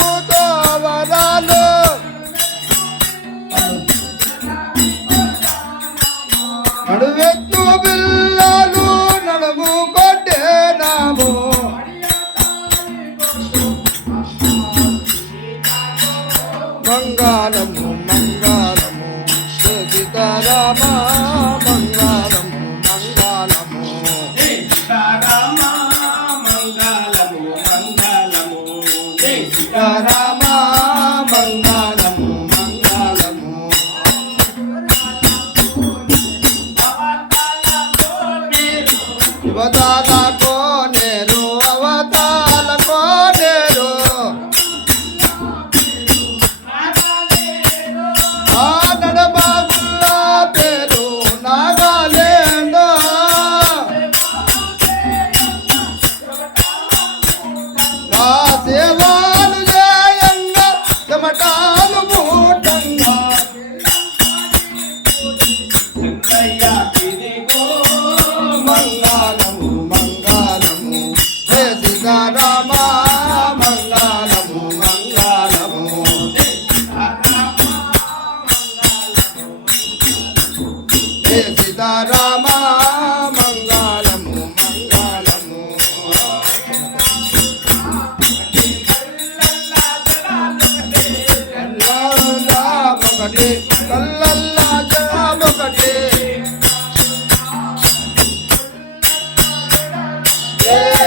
ప్రభుతో వరాలు నడువెత్తు పిల్లలు నడుము కొట్టేనాము వెంకటరామా మంగళము మంగళము. యువదాత కోనేరు అవతాల కోనేరు.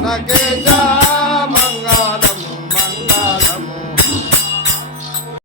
na keja